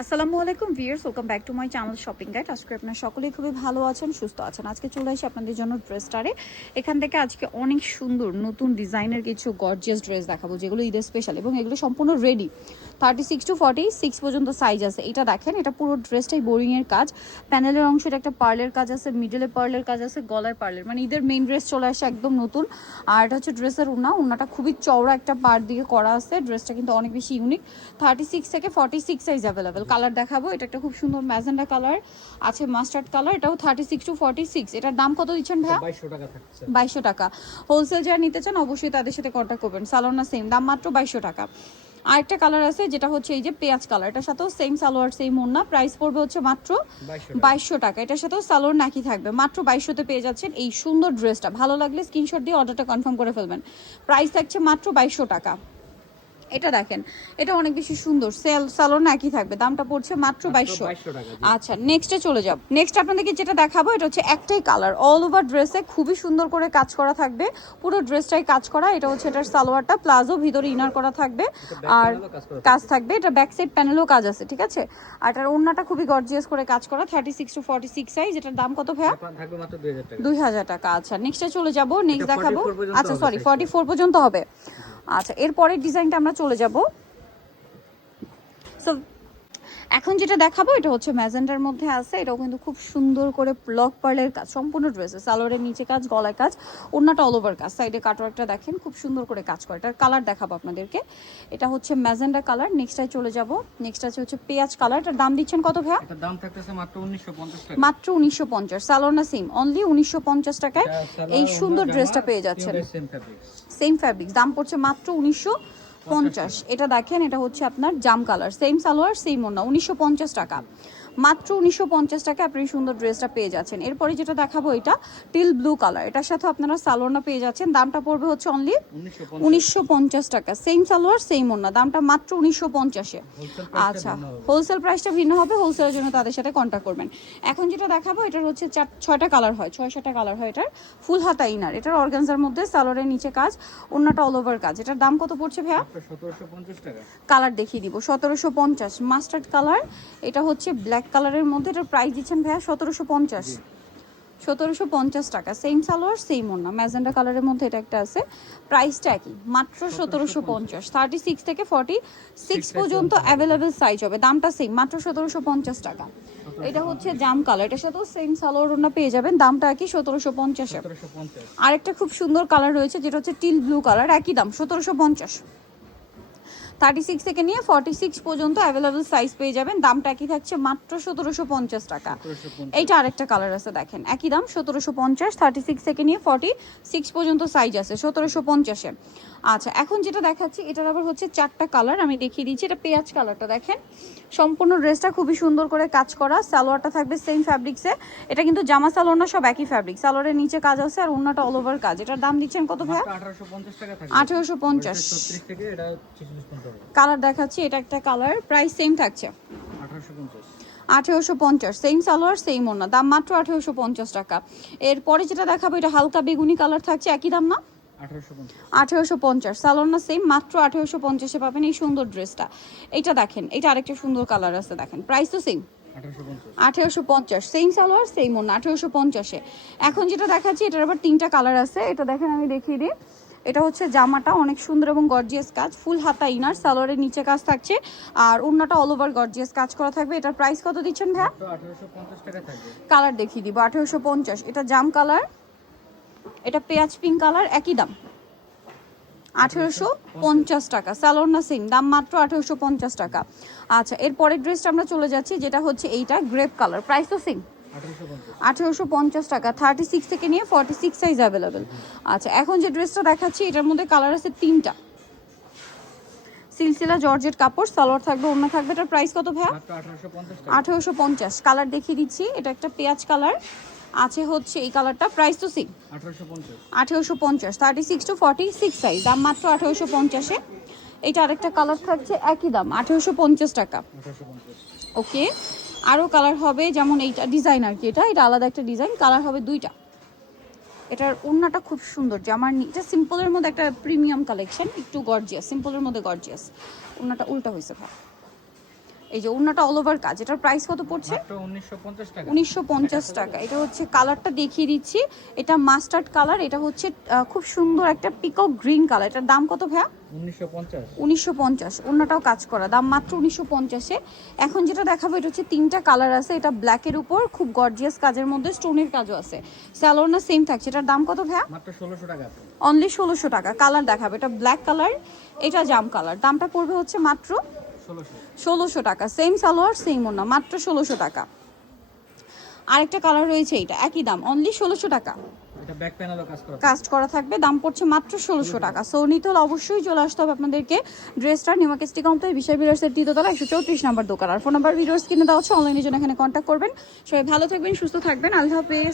আসসালামু আলাইকুম viewers, welcome back to my channel shopping guide. আজকে আপনারা সকলেই খুবই ভালো আছেন, সুস্থ আছেন। আজকে চলে আসি আপনাদের জন্য ড্রেস স্টারে। এখান থেকে আজকে অনেক সুন্দর নতুন ডিজাইনের কিছু গর্জিয়াস ড্রেস দেখাবো, যেগুলো ঈদের স্পেশাল এবং এগুলো সম্পূর্ণ রেডি। 36 to 46 পর্যন্ত সাইজ আছে। এটা দেখেন, এটা পুরো ড্রেসটাই বোরিংয়ের কাজ। প্যানেলের অংশটা একটা পার্লের কাজ আছে, মিডলে পার্লের কাজ আছে, গলায় পার্লের, মানে ঈদের মেইন ড্রেস চলে আসে একদম নতুন। আর এটা হচ্ছে ড্রেসের উন্নাটা খুবই চওড়া একটা পার্ট দিয়ে করা আছে। ড্রেসটা কিন্তু অনেক বেশি ইউনিক। 36 থেকে 46 সাইজ অ্যাভেলেবেল। কালার দেখাবো, এটা একটা খুব সুন্দর ম্যাজেন্ডা কালার আছে, মাস্টার্ড কালার, এটাও 36 to 46। এটার দাম কত দিচ্ছেন ভাইয়া? 2200 টাকা থাকছে। 2200 টাকা। হোলসেল যারা নিতে চান অবশ্যই তাদের সাথে কন্ট্যাক্ট করবেন। সালোয়ার সেম দাম, মাত্র 2200 টাকা। আরেকটা কালার আছে যেটা হচ্ছে এই যে পেঁয়াজ কালার, এটার সাথেও সেম সালোয়ার সেম ওড়না, প্রাইস পড়বে হচ্ছে মাত্র 2200 টাকা। এটার সাথেও সালোয়ার নাকি থাকবে, মাত্র 2200 তে পেয়ে যাচ্ছেন এই সুন্দর ড্রেসটা। ভালো লাগলে স্ক্রিনশট দিয়ে অর্ডারটা কনফার্ম করে ফেলবেন। প্রাইস থাকছে মাত্র 2200 টাকা। এটা দেখেন, এটা অনেক বেশি সুন্দর, সালোয়ার একই থাকবে, দামটা পড়ছে মাত্র 2200 টাকা। আচ্ছা, নেক্সটে চলে যাব। নেক্সট আপনাদেরকে যেটা দেখাবো এটা হচ্ছে একটাই কালার, অল ওভার ড্রেসে খুবই সুন্দর করে কাজ করা থাকবে, পুরো ড্রেসটাই কাজ করা। এটা হচ্ছে এটার সালোয়ারটা, প্লাজো, ভিতরে ইনার করা থাকবে আর কাজ থাকবে। এটা ব্যাক সাইড প্যানেলও কাজ আছে, ঠিক আছে। আর এটার ওড়নাটা খুবই গর্জিয়াস করে কাজ করা। 36 to 46 সাইজ। এটার দাম কত ভাইয়া? থাকবে মাত্র 2000 টাকা। 2000 টাকা। আচ্ছা, নেক্সটে চলে যাব। নেক্সট দেখাবো, 44 পর্যন্ত আচ্ছা হবে সরি, size 44 পর্যন্ত হবে। আচ্ছা, এরপরের ডিজাইনটা আমরা চলে যাব। সো এখন যেটা দেখাবো এটা হচ্ছে ম্যাজেন্ডার মধ্যে আছে। এটাও কিন্তু খুব সুন্দর করে ব্লক পার্লের কাজ, সম্পূর্ণ ড্রেসে সালোয়ারের নিচে কাজ, গলায় কাজ, ওড়নাটা অল ওভার কাজ। সাইডে কাটওয়ার্কটা দেখেন, খুব সুন্দর করে কাজ করে। এটার কালার দেখাবো আপনাদেরকে। এটা হচ্ছে ম্যাজেন্ডা কালার। নেক্সটটাই চলে যাব। নেক্সট আছে হচ্ছে পেঁয়াজ কালার। এটার দাম দিচ্ছেন কত ভাইয়া? এটার দাম থাকতেছে মাত্র 1950 টাকা। মাত্র 1950। সালোয়ার না সেম, অনলি 1950 টাকায় এই সুন্দর ড্রেসটা পেয়ে যাচ্ছেন। সেম ফ্যাব্রিক্স, দাম পড়ছে মাত্র 1950। এটা দেখেন, এটা হচ্ছে আপনার জাম কালার, সেম সালোয়ার সেম ওড়না, 1950 টাকা। মাত্র 1950 টাকা আপনি সুন্দর ড্রেসটা পেয়ে যাচ্ছেন। এরপরে যেটা দেখাবো এটা টিল ব্লু কালার, এটার সাথে আপনারা সালোয়ারটা পেয়ে যাচ্ছেন। দামটা পড়বে হচ্ছে অনলি 1950 টাকা। সেম সালোয়ার সেম ওড়না, দামটা মাত্র 1950-এ। আচ্ছা, হোলসেল প্রাইসটা ভিন্ন হবে, হোলসেলের জন্য তাদের সাথে কন্ট্যাক্ট করবেন। এখন যেটা দেখাবো এটার হচ্ছে 6টা কালার হয়, 6-7টা কালার হয়। এটার ফুল হাতা ইনার, এটার অর্গানজার মধ্যে সালোয়ারের নিচে কাজ, ওড়নাটা অল ওভার কাজ। এটার দাম কত পড়ছে ভাইয়া? 1750 টাকা। কালার দেখিয়ে দিব, 1750। মাস্টার্ড কালার, এটা হচ্ছে ব্ল্যাক কালারের মধ্যে। এটার প্রাইস দিচ্ছেন ভাইয়া 1750। 1750 টাকা। সেম সালোয়ার সেম ওড়না, ম্যাজেন্ডা কালারের মধ্যে এটা একটা আছে। প্রাইসটা একই, মাত্র 1750। 36 থেকে 46 পর্যন্ত অ্যাভেলেবেল সাইজ হবে, দামটা সেম, মাত্র 1750 টাকা। এটা হচ্ছে জাম কালার, এটার সাথেও সেম সালোয়ার ওড়না পেয়ে যাবেন, দামটা একই 1750-এ। আরেকটা খুব সুন্দর কালার রয়েছে যেটা হচ্ছে টিল ব্লু কালার, একই দাম 1750। 36 থেকে নিয়ে 46 পর্যন্ত অ্যাভেলেবল সাইজ পেয়ে যাবেন, দামটা একই থাকছে, মাত্র 1750 টাকা। এইটা আরেকটা কালার আছে, দেখেন একই দাম 1750। 36 থেকে নিয়ে 46 পর্যন্ত সাইজ আছে 1750-এ। আচ্ছা, এখন যেটা দেখাচ্ছি এটার আবার হচ্ছে 4টা কালার, আমি দেখিয়ে দিচ্ছি। এটা পেঁয়াজ কালারটা দেখেন, সম্পূর্ণ ড্রেসটা খুবই সুন্দর করে কাজ করা। সালোয়ারটা থাকবে সেম ফ্যাব্রিক্সে। এটা কিন্তু জামা সালোয়ার না, সব একই ফ্যাব্রিক। সালোয়ারের নিচে কাজ আছে আর ওড়নাটা অল ওভার কাজ। এটার দাম দিচ্ছেন কত ভাইয়া? 1850 টাকা থাকবে। 1850। 36 থেকে এটা 46 পর্যন্ত হবে। কালার দেখাচ্ছি, এটা একটা কালার, প্রাইস সেম থাকছে 1850। 1850। সেম সালোয়ার সেম ওড়না, দাম মাত্র 1850 টাকা। এরপরে যেটা দেখাবো এটা হালকা বেগুনি কালার থাকছে, একই দাম না? 1850। সালোয়ার না সেম, মাত্র 1850-এ পাবেন এই সুন্দর ড্রেসটা। এইটা দেখেন, এটা আরেকটা সুন্দর কালার আছে, দেখেন প্রাইস তো সেম 1850। সেম সালোয়ার সেম ওড়না, 1850-এ। এখন যেটা দেখাচ্ছি এটার আবার 3টা কালার আছে। এটা দেখেন, আমি দেখিয়ে দিই। এটা হচ্ছে জামাটা অনেক সুন্দর এবং গর্জিয়াস কাজ, ফুল হাতা ইনার, সালোয়ারের নিচে কাজ থাকছে আর ওড়নাটা অল ওভার গর্জিয়াস কাজ করা থাকবে। এটার প্রাইস কত দিচ্ছেন ভাইয়া? 1850 টাকা থাকবে। কালার দেখিয়ে দিব, 1850। এটা জাম কালার, এটা পেঁয়াজ পিঙ্ক কালার, একই দাম 1850 টাকা। সালোয়ার না সেম, দাম মাত্র 1850 টাকা। আচ্ছা, এর পরের ড্রেসটা আমরা চলে যাচ্ছি যেটা হচ্ছে এইটা গ্রেপ কালার, প্রাইস তো সেম 1850 টাকা। 36 থেকে নিয়ে 46 সাইজ অ্যাভেলেবেল। আচ্ছা, এখন যে ড্রেসটা দেখাচ্ছি এটার মধ্যে কালার আছে 3টা। সিলসিলা জর্জেট কাপড়, সালোয়ার থাকবে, ওড়না থাকবে। এটার প্রাইস কত ভাইয়া? 1850। কালার দেখিয়ে দিচ্ছি, এটা একটা পেঁয়াজ কালার আছে, হচ্ছে এই কালারটা, প্রাইস তো সেম 1850। 36 to 46 সাইজ, দাম মাত্র 1850-এ। এটা আরেকটা কালার থাকছে, একই দাম 1850 টাকা। ওকে, আরও কালার হবে, যেমন এইটা ডিজাইন আর কি, এটা আলাদা একটা ডিজাইন, কালার হবে 2টা। এটার ওড়নাটা খুব সুন্দর, জামার এটা সিম্পলের মধ্যে একটা প্রিমিয়াম কালেকশন, একটু গর্জিয়াস, সিম্পলের মধ্যে গর্জিয়াস। ওড়নাটা উল্টা হয়েছে ভাই। এই যে ওড়নাটা অল ওভার কাজ, এটার প্রাইস কত পড়ছে? মাত্র 1950 টাকা। 1950 টাকা। এটা হচ্ছে কালারটা দেখিয়ে দিচ্ছি, এটা মাস্টার্ড কালার, এটা হচ্ছে খুব সুন্দর একটা পিকক গ্রিন কালার। এটার দাম কত ভাইয়া? 1950। 1950। ওড়নাটাও কাজ করা, দাম মাত্র 1950-এ। এখন যেটা দেখাবো এটা হচ্ছে তিনটা কালার আছে, এটা ব্ল্যাকের উপর খুব গর্জিয়াস কাজের মধ্যে স্টোনের কাজও আছে। স্যালোর না সেম থাকছে, এটার দাম কত ভাইয়া? মাত্র 1600 টাকা। অনলি 1600 টাকা। কালার দেখাবে, এটা ব্ল্যাক কালার, এটা জাম কালার। দামটা পড়বে হচ্ছে মাত্র 1600 টাকা। সেম সালোয়ার সেম ওড়না, মাত্র 1600 টাকা। আরেকটা কালার রয়েছে, এটা একই দাম, অনলি 1600 টাকা। এটা ব্যাক প্যানেলও কাজ করা। কাস্ট করা থাকবে, দাম পড়ছে মাত্র 1600 টাকা। সো নিতে হলে অবশ্যই চলে আসতে হবে আপনাদেরকে ড্রেসটা নিউ মার্কেট সিটি কমপ্লেক্স বিশাল বিলাসের তৃতীয়তলা 134 নম্বর দোকান। আর ফোন নাম্বার ভিডিওস কিনে দেওয়া হচ্ছে, অনলাইনের জন্য এখানে কন্ট্যাক্ট করবেন। সবাই ভালো থাকবেন, সুস্থ থাকবেন, আল্লাহ হাফেজ।